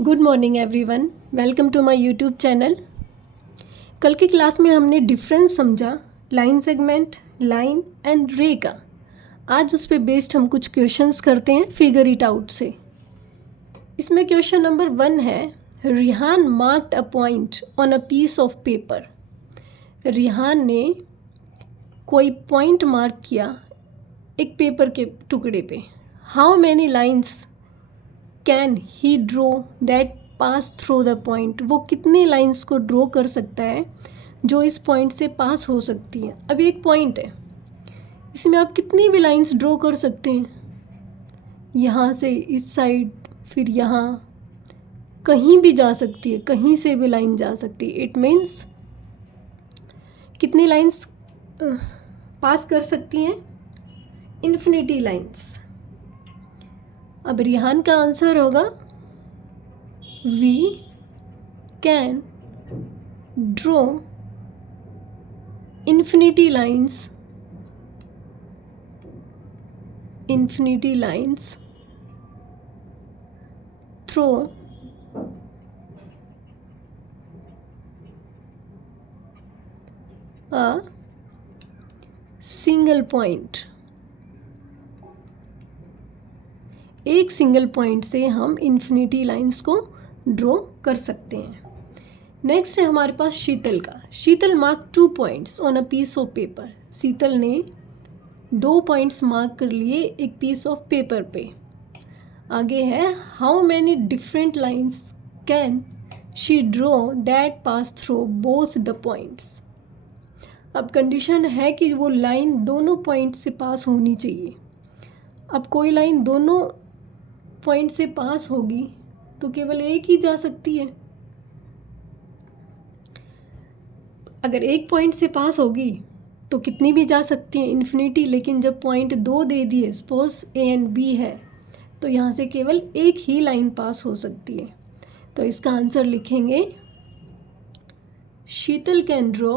Good morning everyone, welcome to my YouTube channel. कल की class में हमने डिफरेंस समझा लाइन सेगमेंट, लाइन एंड रे का। आज उस पे बेस्ड हम कुछ क्वेश्चंस करते हैं फिगर इट आउट से। इसमें क्वेश्चन नंबर 1 है, Rihan marked a point on a piece of paper. Rihan ने कोई पॉइंट मार्क किया एक पेपर के टुकड़े पे। How many lines can he draw that pass through the point. वो कितनी लाइंस को ड्रॉ कर सकता है जो इस पॉइंट से पास हो सकती है। अभी एक पॉइंट है, इसमें आप कितनी भी लाइंस ड्रॉ कर सकते हैं, यहाँ से इस साइड, फिर यहाँ कहीं भी जा सकती है, कहीं से भी लाइन जा सकती है। इट मीन्स कितनी लाइंस पास कर सकती हैं, इन्फिनिटी लाइंस। अब रिहान का आंसर होगा we can draw infinity lines through a single point। एक सिंगल पॉइंट से हम इन्फिनिटी लाइंस को ड्रॉ कर सकते हैं। नेक्स्ट है हमारे पास शीतल का। Sheetal mark 2 points on a piece of paper. Sheetal ने 2 पॉइंट्स मार्क कर लिए एक पीस ऑफ पेपर पे। आगे है, how many different lines can she draw that pass through both the points. अब कंडीशन है कि वो लाइन दोनों पॉइंट से पास होनी चाहिए। अब कोई लाइन दोनों पॉइंट से पास होगी तो केवल एक ही जा सकती है। अगर एक पॉइंट से पास होगी तो कितनी भी जा सकती हैं, इन्फिनिटी। लेकिन जब पॉइंट 2 दे दिए, सपोज ए एंड बी है, तो यहाँ से केवल एक ही लाइन पास हो सकती है। तो इसका आंसर लिखेंगे, Sheetal can draw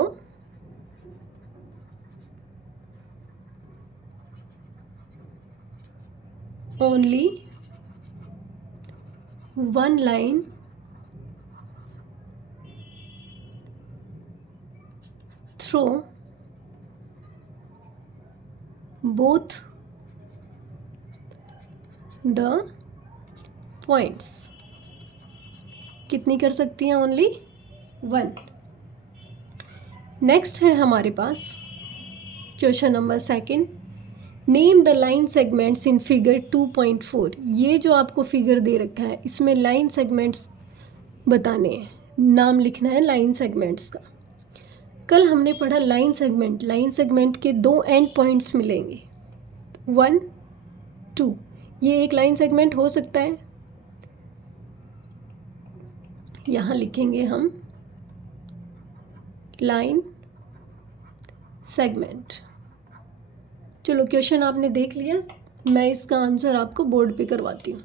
only one line through both the points। कितनी कर सकती हैं, ओनली 1। नेक्स्ट है हमारे पास question number 2, name the line segments in figure 2.4। ये जो आपको फिगर दे रखा है, इसमें लाइन सेगमेंट्स बताने हैं, नाम लिखना है लाइन सेगमेंट्स का। कल हमने पढ़ा लाइन सेगमेंट। लाइन सेगमेंट के 2 एंड पॉइंट्स मिलेंगे, 1, 2। ये एक लाइन सेगमेंट हो सकता है। यहाँ लिखेंगे हम लाइन सेगमेंट। चलो, क्वेश्चन आपने देख लिया, मैं इसका आंसर आपको बोर्ड पे करवाती हूँ।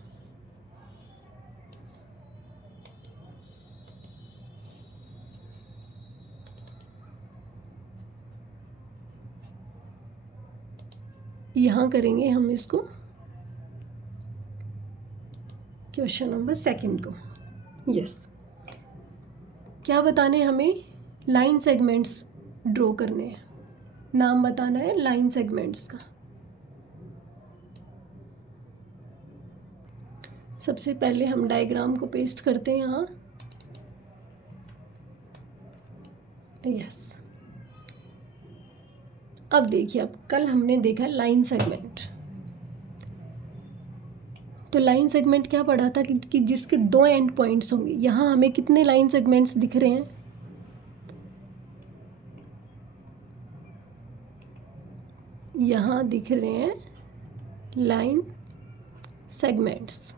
यहाँ करेंगे हम इसको, क्वेश्चन नंबर 2 को। यस, क्या बताने हमें, लाइन सेगमेंट्स ड्रॉ करने हैं, नाम बताना है लाइन सेगमेंट्स का। सबसे पहले हम डायग्राम को पेस्ट करते हैं यहाँ। यस, अब देखिए, अब कल हमने देखा लाइन सेगमेंट। तो लाइन सेगमेंट क्या पढ़ा था कि जिसके 2 एंड पॉइंट्स होंगे। यहाँ हमें कितने लाइन सेगमेंट्स दिख रहे हैं, यहाँ दिख रहे हैं लाइन सेगमेंट्स।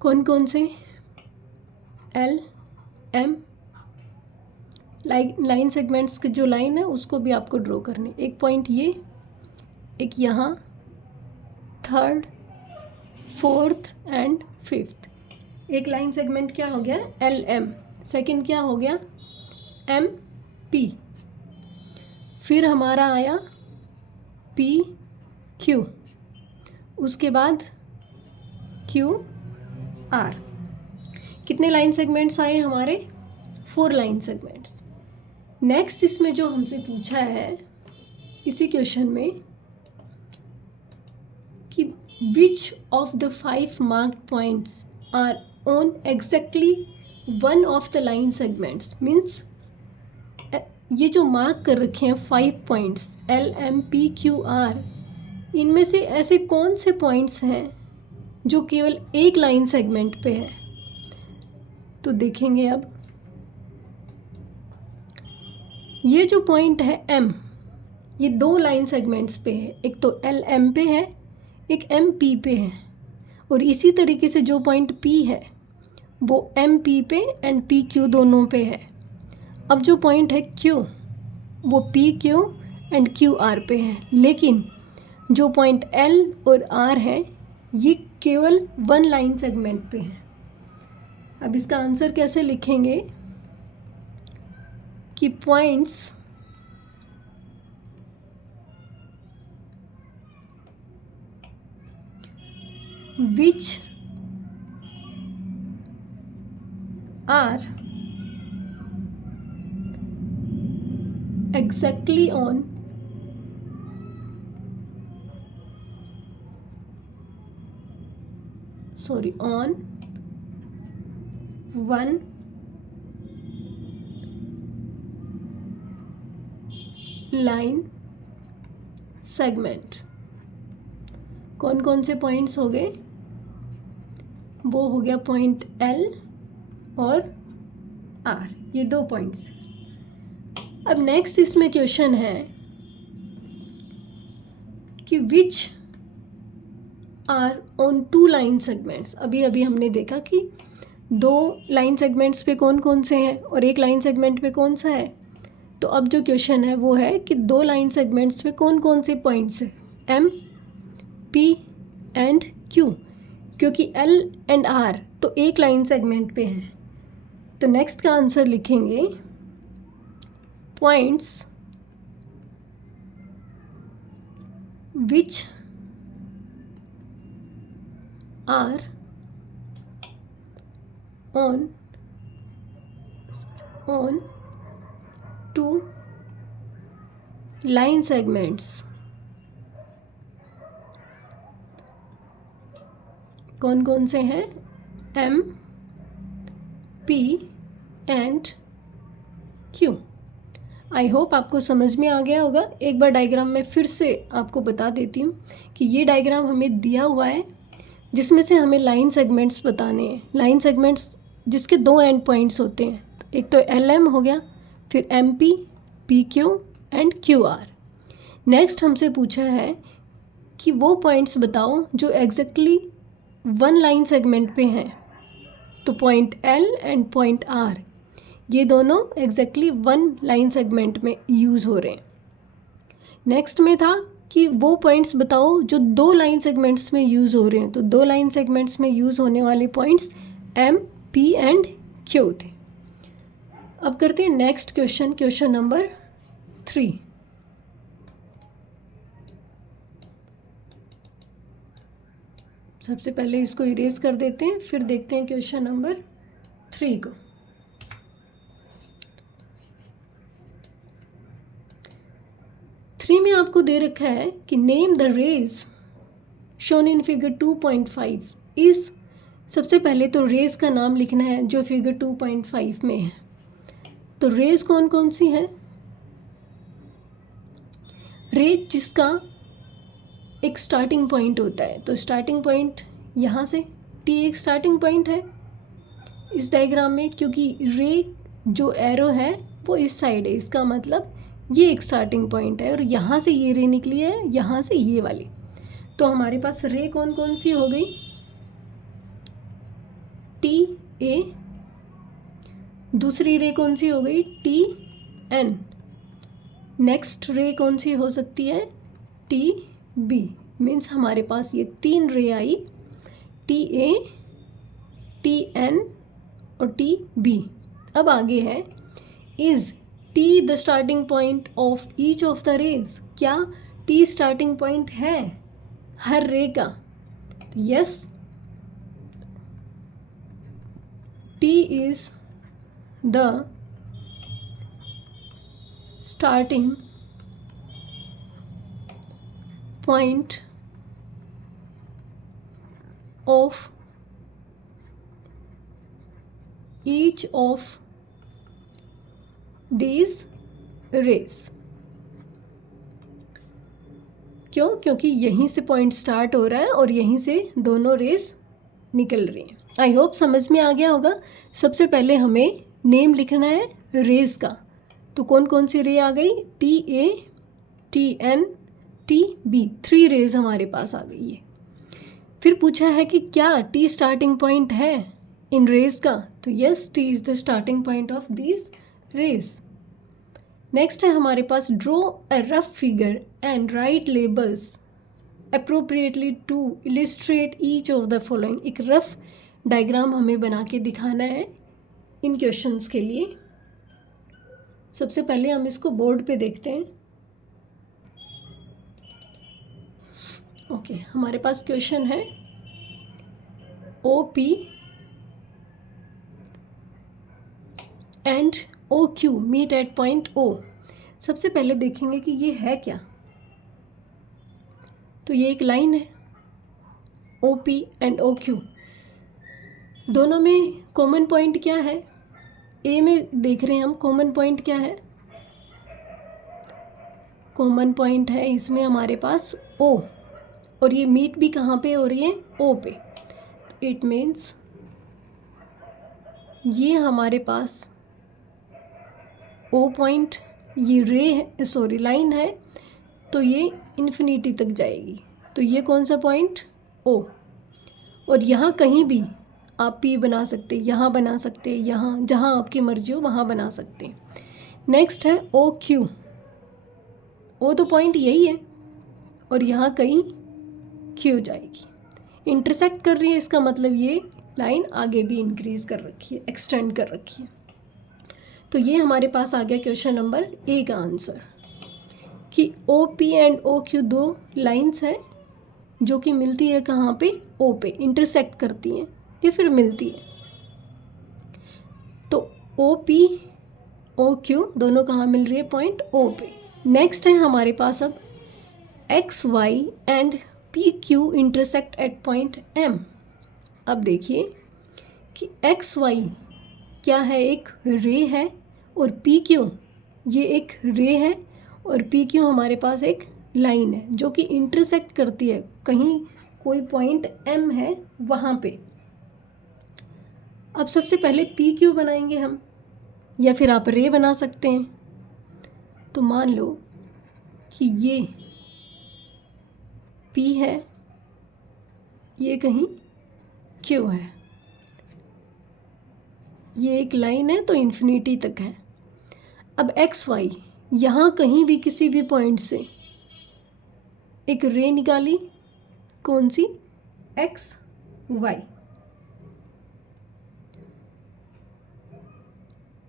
कौन कौन से, एल, एम। लाइन सेगमेंट्स की जो लाइन है उसको भी आपको ड्रॉ करने। एक पॉइंट ये, एक यहाँ, 3rd, 4th एंड 5th। एक लाइन सेगमेंट क्या हो गया, एल एम। सेकंड क्या हो गया, एम पी। फिर हमारा आया पी क्यू। उसके बाद क्यू आर। कितने लाइन सेगमेंट्स आए हमारे? 4 लाइन सेगमेंट्स। नेक्स्ट इसमें जो हमसे पूछा है इसी क्वेश्चन में कि which of the 5 marked points are on exactly one of the line segments. Means ये जो मार्क कर रखे हैं 5 points L M P Q R, इनमें से ऐसे कौन से पॉइंट्स हैं जो केवल एक लाइन सेगमेंट पे है? तो देखेंगे अब ये जो पॉइंट है एम, ये 2 लाइन सेगमेंट्स पे है। एक तो एल एम पे है, एक एम पी पे है। और इसी तरीके से जो पॉइंट पी है वो एम पी पे एंड पी क्यू दोनों पे है। अब जो पॉइंट है क्यू वो P Q and Q are पे है, लेकिन जो पॉइंट एल और आर है ये केवल 1 लाइन सेगमेंट पे है। अब इसका आंसर कैसे लिखेंगे कि points which are exactly on one line segment। कौन कौन से पॉइंट्स हो गए? वो हो गया पॉइंट एल और आर, ये 2 पॉइंट्स। अब नेक्स्ट इसमें क्वेश्चन है कि which are on 2 line segments. अभी अभी हमने देखा कि 2 लाइन सेगमेंट्स पे कौन कौन से हैं और एक लाइन सेगमेंट पे कौन सा है। तो अब जो क्वेश्चन है वो है कि 2 लाइन सेगमेंट्स पे कौन कौन से पॉइंट्स हैं, एम पी एंड क्यू, क्योंकि एल एंड आर तो एक लाइन सेगमेंट पे हैं। तो नेक्स्ट का आंसर लिखेंगे points which are on 2 line segments. कौन कौन से हैं? M P and Q. I hope आपको समझ में आ गया होगा। एक बार डायग्राम में फिर से आपको बता देती हूँ कि ये डायग्राम हमें दिया हुआ है जिसमें से हमें लाइन सेगमेंट्स बताने हैं। लाइन सेगमेंट्स जिसके 2 एंड पॉइंट्स होते हैं, एक तो एल एम हो गया, फिर M P, P Q and Q R. Next हमसे पूछा है कि वो पॉइंट्स बताओ जो एग्जैक्टली 1 लाइन सेगमेंट पे हैं। तो point L and point R ये दोनों एग्जैक्टली 1 लाइन सेगमेंट में यूज़ हो रहे हैं। नेक्स्ट में था कि वो पॉइंट्स बताओ जो 2 लाइन सेगमेंट्स में यूज़ हो रहे हैं। तो 2 लाइन सेगमेंट्स में यूज़ होने वाले points M P and Q थे। अब करते हैं नेक्स्ट क्वेश्चन, क्वेश्चन नंबर 3। सबसे पहले इसको इरेज कर देते हैं, फिर देखते हैं क्वेश्चन नंबर 3 को। में आपको दे रखा है कि name the rays shown in figure 2.5 इस। सबसे पहले तो रेज का नाम लिखना है जो फिगर 2.5 में है। तो रेज कौन कौन सी है? रेज जिसका एक स्टार्टिंग पॉइंट होता है, तो स्टार्टिंग पॉइंट यहाँ से टी एक स्टार्टिंग पॉइंट है इस डायग्राम में, क्योंकि रे जो एरो है वो इस साइड है, इसका मतलब ये एक स्टार्टिंग पॉइंट है और यहाँ से ये रे निकली है, यहाँ से ये वाली। तो हमारे पास रे कौन कौन सी हो गई? T A. दूसरी रे कौन सी हो गई? T N. नेक्स्ट रे कौन सी हो सकती है? T B. मीन्स हमारे पास ये 3 रे आई, टी ए, टी एन और टी बी। अब आगे है is T the starting point of each of the rays. क्या टी स्टार्टिंग पॉइंट है हर रे का? Yes, T is the starting point of each of these rays. क्यों? क्योंकि यहीं से पॉइंट स्टार्ट हो रहा है और यहीं से दोनों रेस निकल रही हैं. आई होप समझ में आ गया होगा. सबसे पहले हमें नेम लिखना है रेस का. तो कौन कौन सी रे आ गई? TA, TN, TB, 3 रेज हमारे पास आ गई है. फिर पूछा है कि क्या T स्टार्टिंग पॉइंट है इन रेज का? तो yes, T is the starting point of these rays. Next है हमारे पास draw a rough figure and write labels appropriately to illustrate each of the following. एक रफ डायग्राम हमें बना के दिखाना है इन क्वेश्चंस के लिए. सबसे पहले हम इसको बोर्ड पे देखते हैं. ओके, हमारे पास क्वेश्चन है OP and OQ meet at point O. सबसे पहले देखेंगे कि ये है क्या. तो ये एक लाइन है OP एंड OQ. दोनों में कॉमन पॉइंट क्या है? ए में देख रहे हैं हम कॉमन पॉइंट क्या है. कॉमन पॉइंट है इसमें हमारे पास O, और ये मीट भी कहाँ पे हो रही है? O पे. इट मीन्स ये हमारे पास O पॉइंट, ये रे है, सॉरी लाइन है, तो ये इन्फिनिटी तक जाएगी. तो ये कौन सा पॉइंट? O. और यहाँ कहीं भी आप P बना सकते, यहाँ बना सकते, यहाँ जहाँ आपकी मर्जी हो वहाँ बना सकते. नेक्स्ट है OQ. O तो पॉइंट यही है और यहाँ कहीं Q जाएगी. इंटरसेक्ट कर रही है, इसका मतलब ये लाइन आगे भी इंक्रीज कर रखी है, एक्सटेंड कर रखी है. तो ये हमारे पास आ गया क्वेश्चन नंबर A का आंसर कि OP एंड OQ 2 लाइंस हैं जो कि मिलती है कहाँ पे? O पे. इंटरसेक्ट करती हैं या फिर मिलती है. तो OP OQ दोनों कहाँ मिल रही है? पॉइंट O पे. नेक्स्ट है हमारे पास अब XY and PQ intersect at point M. अब देखिए कि XY क्या है? एक रे है, और PQ ये एक रे है, और PQ हमारे पास एक लाइन है जो कि इंटरसेक्ट करती है. कहीं कोई पॉइंट M है वहाँ पे. अब सबसे पहले PQ बनाएंगे हम, या फिर आप रे बना सकते हैं. तो मान लो कि ये P है, ये कहीं Q है, ये एक लाइन है तो इन्फिनिटी तक है. अब XY यहाँ कहीं भी किसी भी पॉइंट से एक रे निकाली, कौन सी? XY.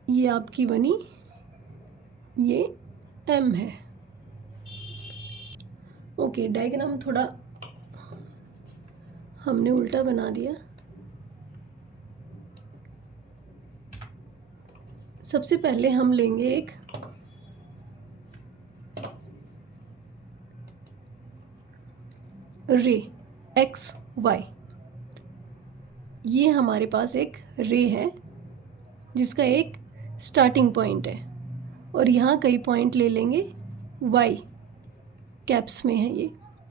ये आपकी बनी, ये M है. ओके, डायग्राम थोड़ा हमने उल्टा बना दिया. सबसे पहले हम लेंगे एक रे XY. ये हमारे पास एक रे है जिसका एक स्टार्टिंग पॉइंट है, और यहाँ कई पॉइंट ले लेंगे Y कैप्स में है ये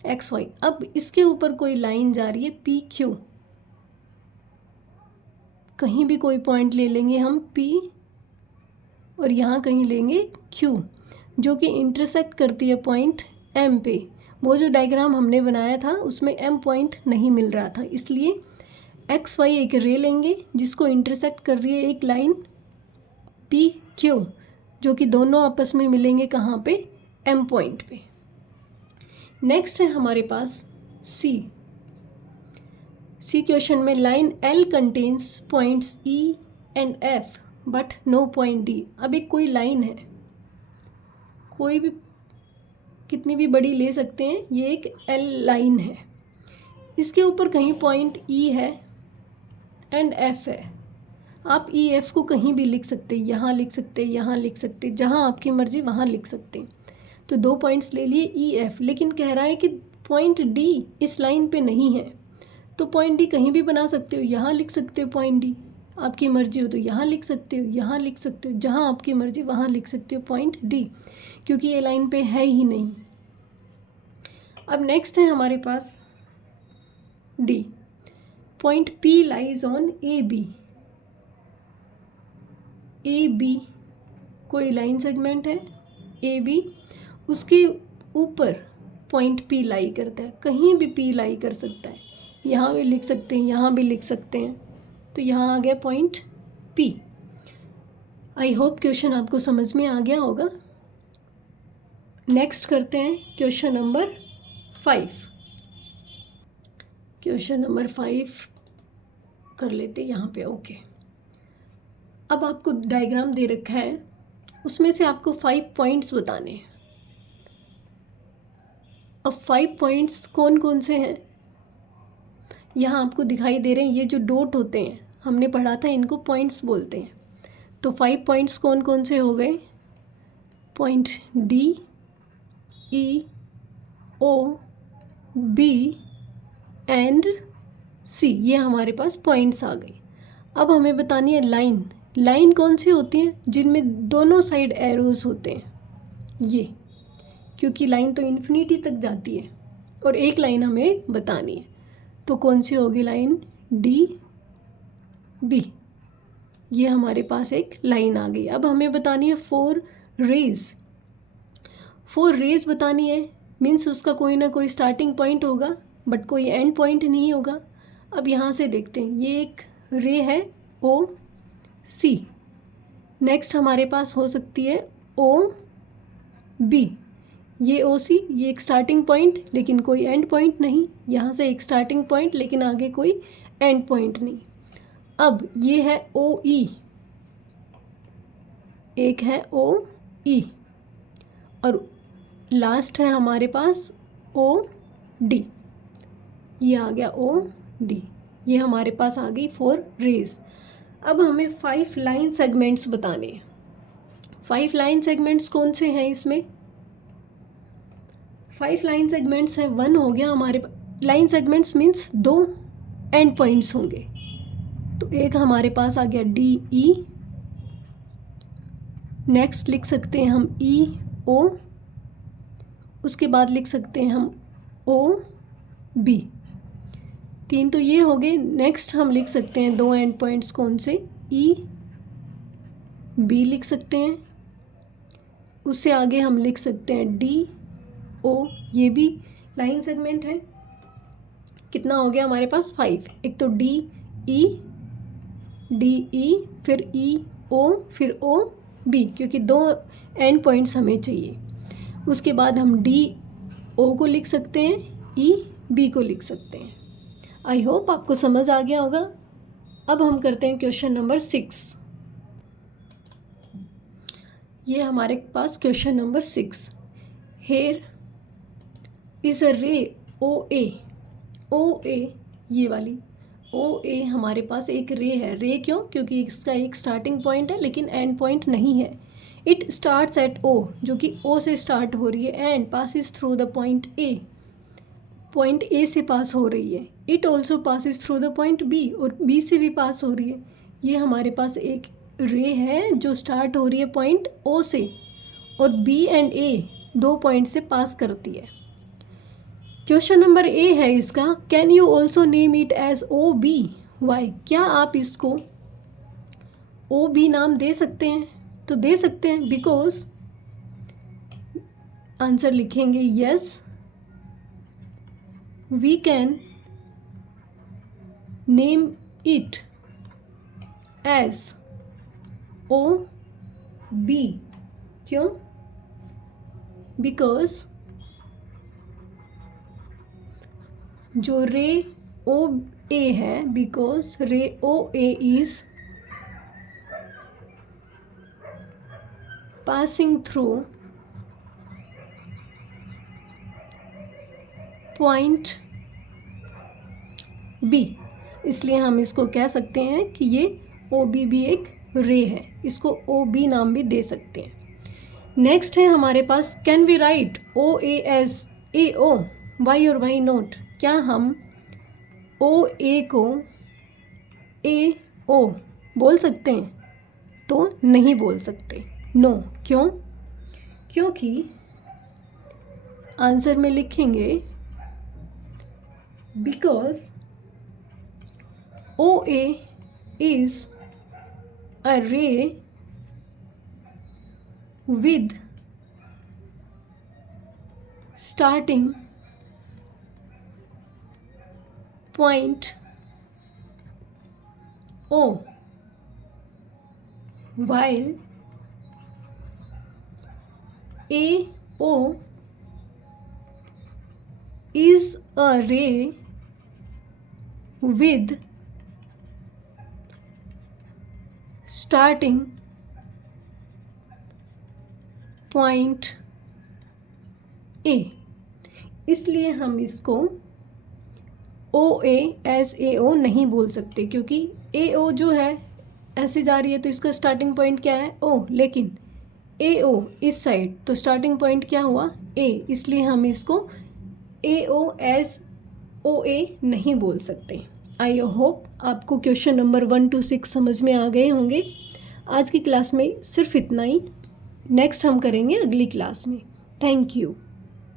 XY. अब इसके ऊपर कोई लाइन जा रही है PQ. कहीं भी कोई पॉइंट ले लेंगे हम P, और यहाँ कहीं लेंगे Q जो कि इंटरसेक्ट करती है पॉइंट M पे. वो जो डायग्राम हमने बनाया था उसमें M पॉइंट नहीं मिल रहा था, इसलिए XY एक रे लेंगे जिसको इंटरसेक्ट कर रही है एक लाइन PQ, जो कि दोनों आपस में मिलेंगे कहाँ पे? M पॉइंट पे. नेक्स्ट है हमारे पास C क्वेश्चन में line L contains points E and F but no point D. अब एक कोई लाइन है, कोई भी कितनी भी बड़ी ले सकते हैं, ये एक L लाइन है, इसके ऊपर कहीं पॉइंट E है एंड F है. आप ई एफ को कहीं भी लिख सकते, यहाँ लिख सकते, यहाँ लिख सकते, जहाँ आपकी मर्ज़ी वहाँ लिख सकते। तो 2 पॉइंट्स ले लिए ई एफ, लेकिन कह रहा है कि पॉइंट डी इस लाइन पे नहीं है। तो पॉइंट डी कहीं भी बना सकते हो, यहाँ लिख सकते हो पॉइंट डी, आपकी मर्जी हो तो यहाँ लिख सकते हो, यहाँ लिख सकते हो, जहाँ आपकी मर्जी वहाँ लिख सकते हो पॉइंट डी, क्योंकि ये लाइन पे है ही नहीं। अब नेक्स्ट है हमारे पास D. Point P lies on A B. A B कोई लाइन सेगमेंट है ए बी, उसके ऊपर पॉइंट पी लाई करता है। कहीं भी पी लाई कर सकता है, यहाँ भी लिख सकते हैं, यहाँ भी लिख सकते हैं। तो यहाँ आ गया point P. I hope question आपको समझ में आ गया होगा। नेक्स्ट करते हैं क्वेश्चन नंबर 5। क्वेश्चन नंबर 5 कर लेते यहाँ पे। ओके, अब आपको डायग्राम दे रखा है, उसमें से आपको 5 पॉइंट्स बताने हैं। अब 5 पॉइंट्स कौन कौन से हैं यहाँ आपको दिखाई दे रहे हैं। ये जो डॉट होते हैं हमने पढ़ा था, इनको पॉइंट्स बोलते हैं। तो 5 पॉइंट्स कौन कौन से हो गए? Point D, E, O, B and C, ये हमारे पास पॉइंट्स आ गए। अब हमें बतानी है लाइन। लाइन कौन सी होती है? जिनमें दोनों साइड एरोज होते हैं, ये, क्योंकि लाइन तो इन्फिनिटी तक जाती है और एक लाइन हमें बतानी है। तो कौन सी होगी लाइन? डी बी, ये हमारे पास एक लाइन आ गई। अब हमें बतानी है 4 रेज। 4 रेज बतानी है, मीन्स उसका कोई ना कोई स्टार्टिंग पॉइंट होगा बट कोई एंड पॉइंट नहीं होगा। अब यहाँ से देखते हैं, ये एक रे है ओ सी। नेक्स्ट हमारे पास हो सकती है ओ बी। ये ओ सी, ये एक स्टार्टिंग पॉइंट लेकिन कोई एंड पॉइंट नहीं। यहाँ से एक स्टार्टिंग पॉइंट लेकिन आगे कोई एंड पॉइंट नहीं। अब ये है ओ ई, एक है ओ ई, और लास्ट है हमारे पास ओ डी। ये आ गया ओ डी, ये हमारे पास आ गई 4 रेज। अब हमें 5 लाइन सेगमेंट्स बताने हैं। 5 लाइन सेगमेंट्स कौन से हैं इसमें? 5 लाइन सेगमेंट्स हैं। 1 हो गया हमारे line segments means 2 and points होंगे। तो एक हमारे पास आ गया डी ई, नेक्स्ट लिख सकते हैं हम ई ओ, उसके बाद लिख सकते हैं हम ओ बी। 3 तो ये हो गए। नेक्स्ट हम लिख सकते हैं 2 एंड पॉइंट्स कौन से? ई बी लिख सकते हैं, उससे आगे हम लिख सकते हैं डी ओ, ये भी लाइन सेगमेंट है। कितना हो गया हमारे पास? 5। एक तो डी ई, फिर ई ओ, फिर ओ बी, क्योंकि 2 एंड पॉइंट्स हमें चाहिए। उसके बाद हम डी ओ को लिख सकते हैं, ई बी को लिख सकते हैं। आई होप आपको समझ आ गया होगा। अब हम करते हैं क्वेश्चन नंबर 6। ये हमारे पास question number 6। Here is a ray O ए, ये वाली ओ ए हमारे पास एक रे है। रे क्यों? क्योंकि इसका एक स्टार्टिंग पॉइंट है लेकिन एंड पॉइंट नहीं है। इट स्टार्ट्स एट ओ, जो कि ओ से स्टार्ट हो रही है, and passes through the point A, point A से पास हो रही है। It also passes through the point B, और बी से भी पास हो रही है। ये हमारे पास एक रे है जो स्टार्ट हो रही है पॉइंट ओ से, और बी एंड ए 2 पॉइंट से पास करती है। क्वेश्चन नंबर ए है इसका, can you also name it as O B? Why? क्या आप इसको ओ बी नाम दे सकते हैं? तो दे सकते हैं, बिकॉज आंसर लिखेंगे yes, we can name it as O B. क्यों? बिकॉज जो रे ओ ए है, because ray O A is passing through point B, इसलिए हम इसको कह सकते हैं कि ये ओ बी भी एक रे है, इसको ओ बी नाम भी दे सकते हैं। नेक्स्ट है हमारे पास can we write O A as A O, why और वाई नॉट? क्या हम ओ ए को ए ओ बोल सकते हैं? तो नहीं बोल सकते, नो। क्यों? क्योंकि आंसर में लिखेंगे because O A is a रे with starting point O, while AO is a ray with starting point A, इसलिए हम इसको ओ ए एस ए ओ नहीं बोल सकते, क्योंकि ए ओ जो है ऐसे जा रही है तो इसका स्टार्टिंग पॉइंट क्या है? ओ, लेकिन ए ओ इस साइड तो स्टार्टिंग पॉइंट क्या हुआ? ए, इसलिए हम इसको ए ओ एस ओ ए नहीं बोल सकते। आई होप आपको क्वेश्चन नंबर 1 to 6 समझ में आ गए होंगे। आज की क्लास में सिर्फ इतना ही, नेक्स्ट हम करेंगे अगली क्लास में। Thank you.